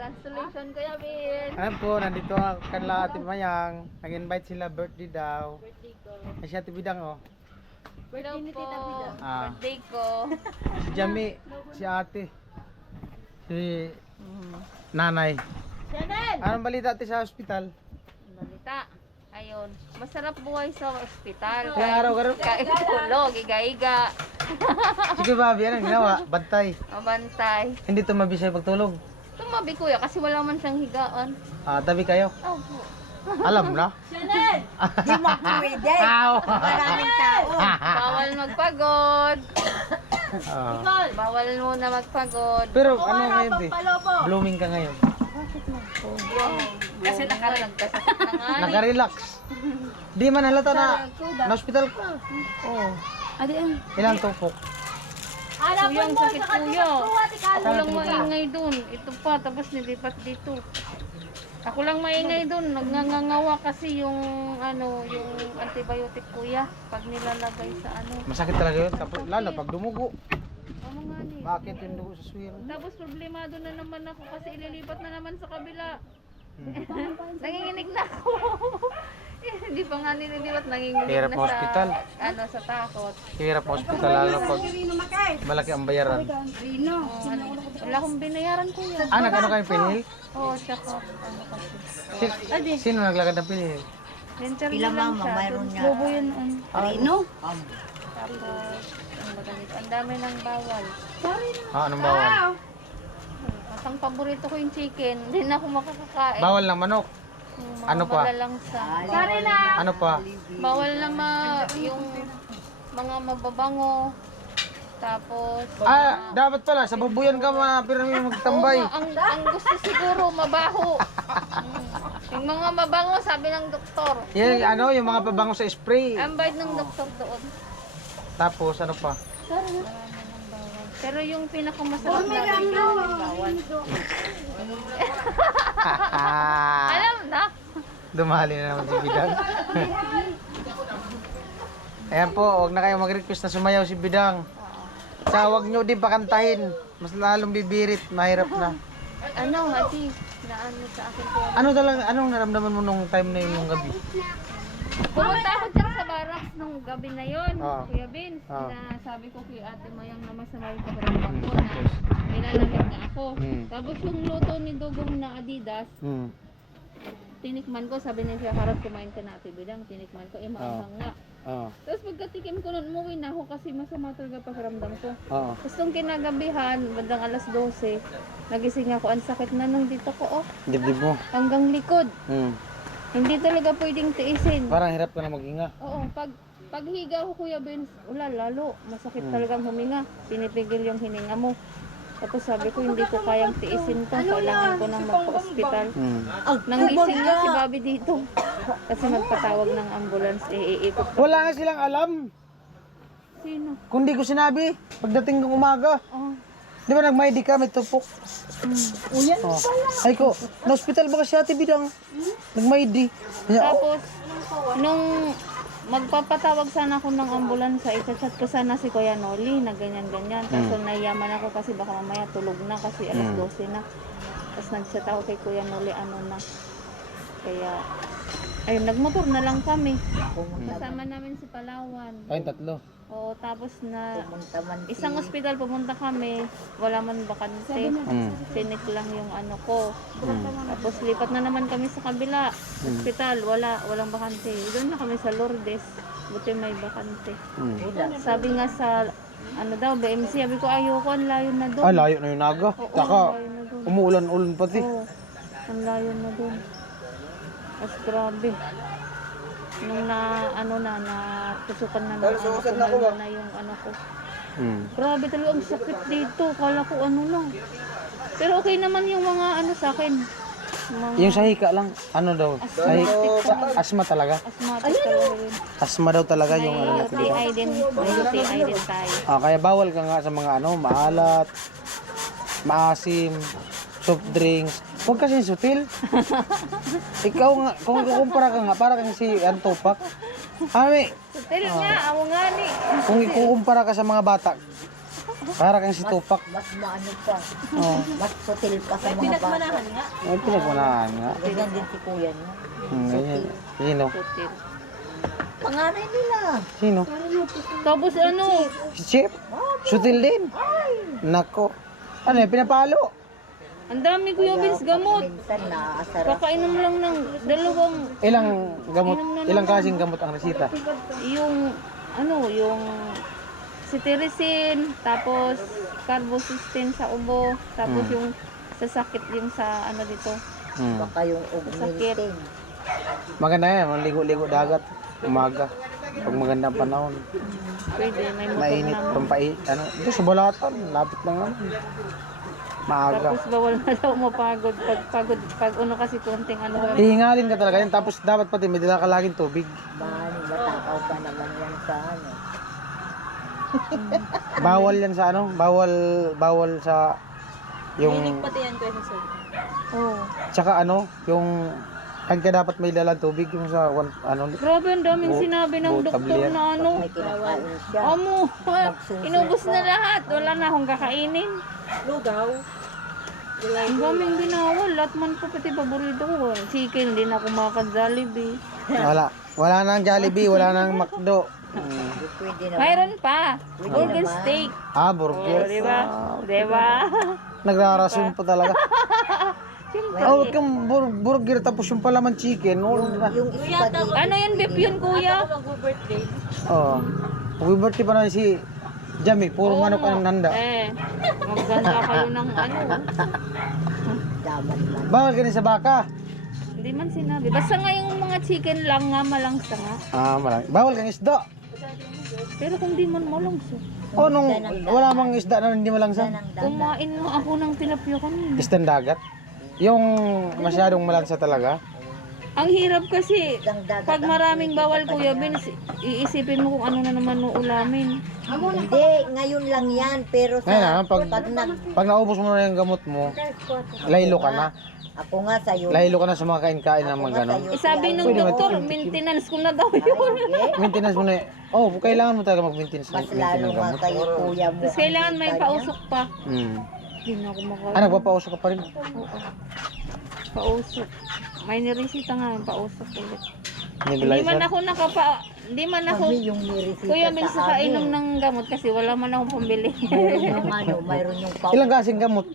Congratulations, Kuya Bin. Alam po, nandito ako kanila Ate Mayang. Nag-invite sila birthday daw. Birthday ko. Ay si Ate Bidang oh. Birthday ni Tita Bida. Ah. Birthday ko. Si Jami, si Ate. Si Nanay. Chanel! Anong balita ate sa ospital? Balita. Ayun. Masarap buhay sa ospital. Kaya araw-araw. Kain tulog, iga-iga. Sige Bobby, anong ginawa? Bantay. Mabantay. Hindi tumabi sa'yo pagtulog. Tumabi kuya kasi wala man siyang higaan. Ah, tabi kayo. Opo. Alam na. Chanel! Di mo pwede. Aw. Maraming tao. Bawal magpagod. Ah. Bawal muna magpagod. Pero ano ngayon di? Blooming ka ngayon. Kasi nagkasakit na nga. Naka-relax. Di man halata na na-hospital ka. Oo. Adi ay. Ilang tupok? Kuya, ang sakit kuya. Ako lang maingay dun. Ito pa, tapos nilipat dito. Ako lang maingay dun. Nagngangawa kasi yung ano, yung antibiotic kuya. Pag nilalagay sa ano. Masakit talaga yun. Tapos lalo pag dumugo. Ano nga ni? Bakit yung dugo sa swero? Tapos problemado na naman ako kasi ililipat na naman sa kabila. Nanginginig na ako. Hindi pa nga nililipat, nanginginig Hirap na sa hospital. ano, sa takot. Hirap sa ospital lalo pag malaki ang bayaran. Oh, ano, wala akong binayaran kuya. Ah, nag-ano kayo pinhil? Oo, tsaka ano kasi. Sino naglagad ng pinhil? Interview Ilang lang mama, siya. mayroon Tapos niya. bobo yun. Rino? Tapos, ano ba ganito? Ang dami ng bawal. Ah, anong bawal? At ang paborito ko yung chicken. Hindi na ako makakakain. Bawal ng manok. Yung mga Ano pa? malalangsa. Ano pa? Bawal na yung mga mababango. Tapos, Ah, dapat pala sa babuyan ka mga pirmi magtambay. oo nga, ang gusto siguro mabaho. Yung mga mabango, sabi ng doktor. Yan ano, yung mga pabango sa spray. Ang bait ng doktor doon. Tapos ano pa? Pero yung pinakamasarap na rin yung bawal. Alam na. Dumali na naman si Bidang. Ayan po, huwag na kayo mag-request na sumayaw si Bidang. Sa huwag nyo din pakantahin. Mas lalong bibirit, mahirap na. Ano, Hati? Naano sa akin ko. Ano talaga, anong naramdaman mo nung time na yun nung gabi? Pumunta ako dyan sa barracks nung gabi na yon, Oo. Kuya Vince, Oo. na sabi ko kay Ate Mayang na masama yung pakiramdam ko na nilalamig na ako. Tapos yung luto ni Dugong na Adidas, tinikman ko, sabi niya Karot, kumain ka na Ate Bidang, tinikman ko, maanghang nga. Oo. Tapos pagkatikim ko nun, umuwi na ako kasi masama talaga pakiramdam ko. Oo. Tapos nung kinagabihan, bandang alas 12, nagising ako, ang sakit na nung dito ko, Dibdib mo. hanggang likod. Hindi talaga pwedeng tiisin. Parang hirap ka na maghinga. Oo, paghiga ko Kuya Vince, wala lalo, masakit talagang huminga. Pinipigil yung hininga mo. Tapos sabi ko, hindi ko kayang tiisin to. Kailangan ko nang magpa-hospital. Nanggising nga si Bobby dito. Kasi magpatawag ng ambulance, iikot pa. Wala nga silang alam. Sino? Kung di ko sinabi, pagdating ng umaga. Oh. Di ba nag-MyD ka, may tupok? Oh. Ay ko, na-hospital ba kasi Ate Bidang? Nag-MyD. Tapos, nung magpapatawag sana ako ng ambulansya, i-chat ko sana si Kuya Noli na ganyan-ganyan. Kaso nayaman ako kasi baka mamaya tulog na kasi alas 12 na. Tapos nag-chat ako kay Kuya Noli, ano na. Kaya, ayun, nagmotor na lang kami. Kasama namin si Palawan. Ay, tatlo. Oo, tapos na Pumunta man isang ospital pumunta kami, wala man bakante. Sinik lang yung ano ko. Tapos lipat na naman kami sa kabila. Ospital, walang bakante. Doon na kami sa Lourdes. Buti may bakante. Sabi nga sa ano daw, BMC, sabi ko ayoko, ang layo na doon. Ay, layo na yung naga. Oo, Taka, ang layo na doon. umuulan-ulan pati. Oo, ang layo na doon. Mas grabe. Nung tusukan na ng ano, kumalma na yung ano ko. Grabe talaga, ang sakit dito. Kala ko ano lang. Pero okay naman yung mga ano sa akin. Mga Yung sa hika lang, ano daw? Asma talaga. asthmatic talaga yun. Asma daw talaga yung ano May natin. UTI din. May UTI din tayo. Ah, kaya bawal ka nga sa mga ano, maalat, maasim, soft drinks. Huwag kasi sutil. Ikaw nga, kung ikukumpara ka nga, para kang si Antopak. Ami, Sutil nga, ako nga ni. kung ikukumpara ka sa mga bata, Para kang si Tupac. Mas maano pa. Oo. Mas sutil pa sa mga bata. Ay, pinagmanahan nga. Ganyan din si kuya niya. Ganyan. Sino? Putil. Pangaray nila. Sino? Tapos ano, Si Chip? Sutil din. Nako. Ano yan, pinapalo? ang dami Kuya Vince gamot. Minsan nakakasarap. Kakainom lang ng dalawang, Ilang gamot, ilang klaseng gamot ang resita? yung, ano, yung cetirizine, tapos carbocysteine sa ubo, tapos yung sa sakit, yung sa ano dito. Baka yung Sakit. ugmintin. Maganda yan, maligo-ligo dagat. Umaga. Pag magandang panahon. Pwede, may motor Mainit, naman. pampai, ano, ito sa Balatan, lapit lang naman. Maaga. Tapos bawal na daw mapagod. Pag ano kasi konting ano. Hihingalin ka talaga yan, tapos dapat pati may dala ka laging tubig. Matakaw pa naman yan sa ano. Bawal yan sa ano, bawal sa yung Oh. tsaka ano, yung pagka dapat may dala tubig yung sa ano, Grabe, ang daming sinabi ng doktor tablet. na ano. May kinakain siya. Amo, inubos na lahat. Wala na akong kakainin. Lugaw. Ang daming binawal. Lahat man po pati paborito ko. Chicken, hindi na ako makakad-Jollibee. wala nang Jollibee, wala nang McDo. Pwede naman. Mayroon pa. Burger naman. steak. Ah, Oh, burger. diba? Diba? Nagrarason pa talaga. Siyempre. Oh, wag kang burger tapos yung palaman chicken. Yung spaghetti. Ano yan, beef yun, kuya? Oh. Happy birthday pa na si Jami, puro manok ang nanda. Maganda kayo ng ano. Daman lang. Bawal ka rin sa baka. Hindi man sinabi. Basta nga yung mga chicken lang nga, malangsa nga. Ah, malaki. Bawal kang isda. Pero kung di man malangsa. O nung wala mang isda na hindi malangsa. Kumain mo ako ng tilapia kanina. Isdang dagat. Yung masyadong malansa talaga. Ang hirap kasi, Isang dagat pag ang maraming bawal, Kuya Vince, iisipin mo kung ano na naman uulamin. Hindi, ngayon lang yan. Pero Ngayon sa pag pag naubos mo na yung gamot mo, laylo ka na. ako nga sa'yo. Laylo ka na sa mga kain-kain ng mga ganon. Sabi ng doktor, maintenance ko na daw yun. Maintenance mo na. Oh, kailangan mo talaga mag-maintenance Mas ng lalo nga gamot. kayo kuya mo. Tapos kailangan may pausok pa. Hindi na ako Ah, nagpapausok ka pa rin. Oo. Pausok. May niresita nga yung pausok ulit. Hindi man Nebulizer. ako hindi man ako, Kami yung niresita Kuya Vince, sa nakainom amin. ng gamot kasi wala man akong pambili. Mayroon yung ano, mayroon yung Ilang kasing gamot?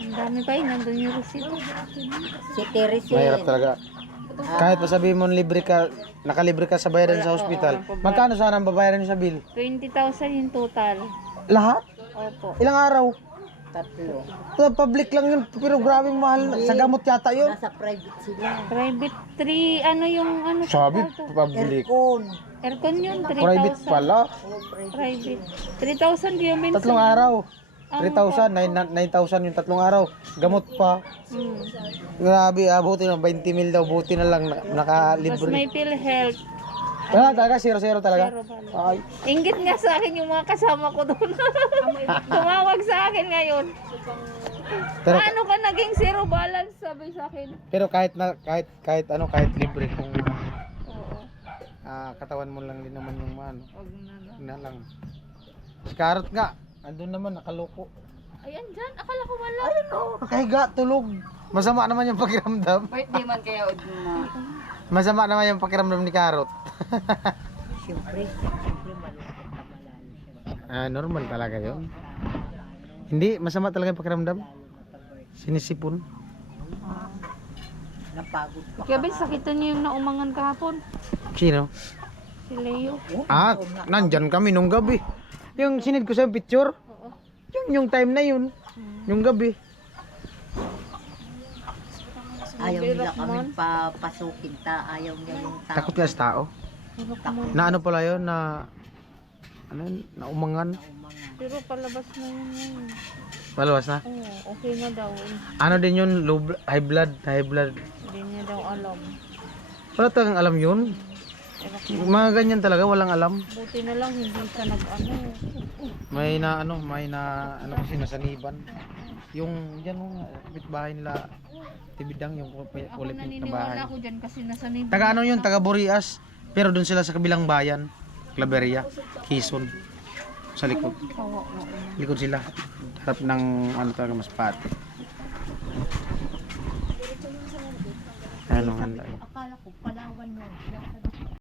Ang dami pa yun, nandun yung resita. si Teresin. Mahirap talaga. Kahit pa sabihin mo libre ka, nakalibre ka sa bayaran sa hospital. Magkano sana ang babayaran niyo sa bill? 20,000 yung total. Lahat? Opo. Ilang araw? Tatlo. Public lang yun, pero grabe mahal. Sa gamot yata yun. Nasa private sila. Private 3, ano yung ano? Sabi, total to? public. Aircon. Aircon yun, 3,000. Private pala. Private. 3,000 Kuya Vince. Tatlong araw. 3,000, 9,000 yung tatlong araw. Gamot pa. Grabe, buti na 20 mil daw, buti na lang Tapos nakalibre. may PhilHealth. Wala talaga, 0-0 talaga. Zero balance. Ay, Inggit nga sa akin yung mga kasama ko doon. Tumawag sa akin ngayon. pero Paano ka naging zero balance? Sabi sa akin. pero kahit libre kung Oo. katawan mo lang din naman yung ano, Wag na lang. na lang. Si Carrot nga, andun naman nakaloko. Ayan dyan. Akala ko wala. Nakahiga, tulog. Masama naman yung pakiramdam. Birthday man kaya na. Masama naman yung pakiramdam ni Carrot. Siyempre malungkot na malalo siya. Normal talaga yun. Hindi, masama talaga yung pakiramdam. Sinisipon. Napagod pa. Kaya Ben, sakitan niyo yung naumangan kahapon. Sino? Si Leo. Nandyan kami nung gabi. Yung sinid ko sa picture. Oo. Yung time na yun. Yung gabi. Ayaw nila kami papasukin ayaw niya yung tao. Takot ka sa tao. Na ano pala yun, na na umangan. Pero palabas na yun ngayon. Malawas na. Oo, okay na daw. Ano din yun, high blood. Hindi niya daw alam. Wala talagang alam yun. Mga ganyan talaga, walang alam. Buti na lang hindi siya nag-ano. May na kasi nasaniban. Yung dyan, bahay nila, Tibidang, yung Ako kulit na naniniwala bahay. ko dyan kasi nasanay. Taga ano yun, taga Burias. Pero doon sila sa kabilang bayan, Claveria, Quezon. Sa likod. Oo, oo. Likod sila. Harap ng ano talaga mas pat. Ano handa yun? Akala ko Palawan nun.